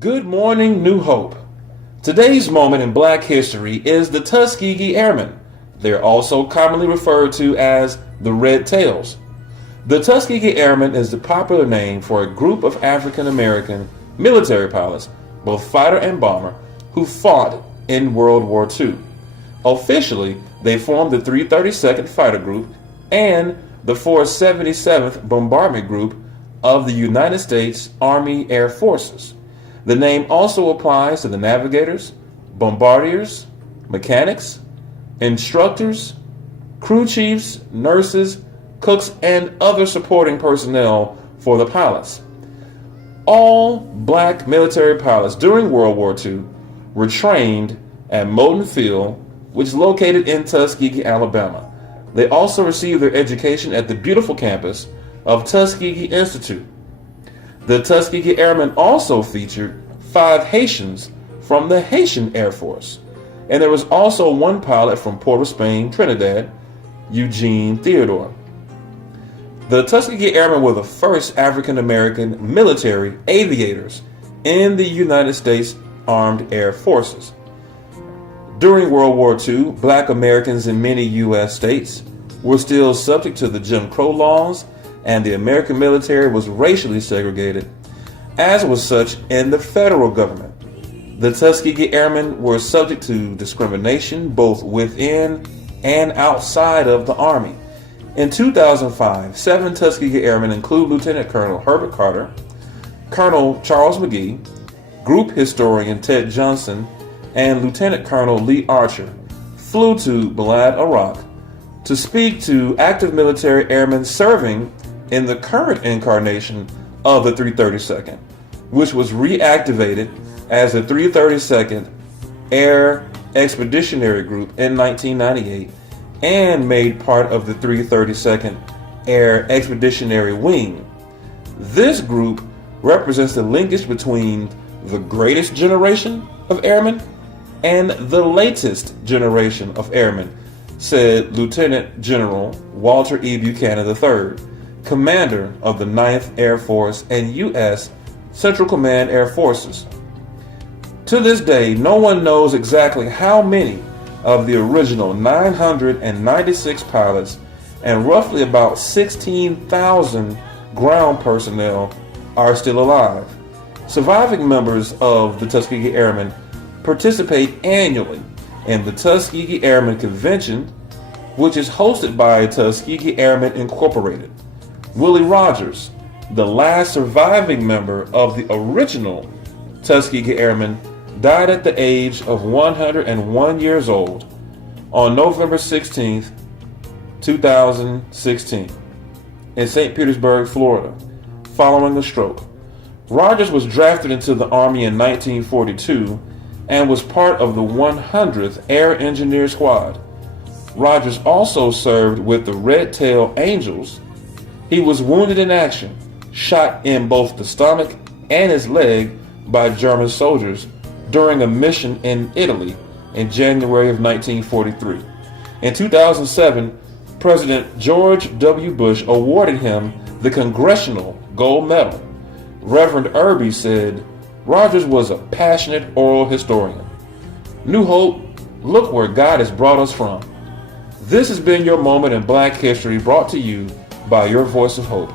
Good morning, New Hope. Today's moment in Black history is the Tuskegee Airmen. They're also commonly referred to as the Red Tails. The Tuskegee Airmen is the popular name for a group of African American military pilots, both fighter and bomber, who fought in World War II. Officially, they formed the 332nd Fighter Group and the 477th Bombardment Group of the United States Army Air Forces. The name also applies to the navigators, bombardiers, mechanics, instructors, crew chiefs, nurses, cooks, and other supporting personnel for the pilots. All black military pilots during World War II were trained at Moulton Field, which is located in Tuskegee, Alabama. They also received their education at the beautiful campus of Tuskegee Institute. The Tuskegee Airmen also featured 5 Haitians from the Haitian Air Force, and there was also one pilot from Port of Spain, Trinidad, Eugene Theodore. The Tuskegee Airmen were the first African American military aviators in the United States Armed Air Forces. During World War II, black Americans in many U.S. states were still subject to the Jim Crow laws, and the American military was racially segregated, as was such in the federal government. The Tuskegee Airmen were subject to discrimination both within and outside of the Army. In 2005, 7 Tuskegee Airmen include Lieutenant Colonel Herbert Carter, Colonel Charles McGee, Group Historian Ted Johnson, and Lieutenant Colonel Lee Archer flew to Balad, Iraq, to speak to active military airmen serving in the current incarnation of the 332nd, which was reactivated as the 332nd Air Expeditionary Group in 1998 and made part of the 332nd Air Expeditionary Wing. This group represents the linkage between the greatest generation of airmen and the latest generation of airmen, said Lieutenant General Walter E. Buchanan III, commander of the 9th Air Force and U.S. Central Command Air Forces. To this day, no one knows exactly how many of the original 996 pilots and roughly about 16,000 ground personnel are still alive. Surviving members of the Tuskegee Airmen participate annually in the Tuskegee Airmen Convention, which is hosted by Tuskegee Airmen Incorporated. Willie Rogers, the last surviving member of the original Tuskegee Airmen, died at the age of 101 years old on November 16, 2016, in St. Petersburg, Florida, following a stroke. Rogers was drafted into the Army in 1942 and was part of the 100th Air Engineer Squad. Rogers also served with the Red Tail Angels. He was wounded in action, shot in both the stomach and his leg by German soldiers during a mission in Italy in January of 1943. In 2007, President George W. Bush awarded him the Congressional Gold Medal. Reverend Irby said, "Rogers was a passionate oral historian. New Hope, look where God has brought us from." This has been your moment in Black history, brought to you by your Voice of Hope.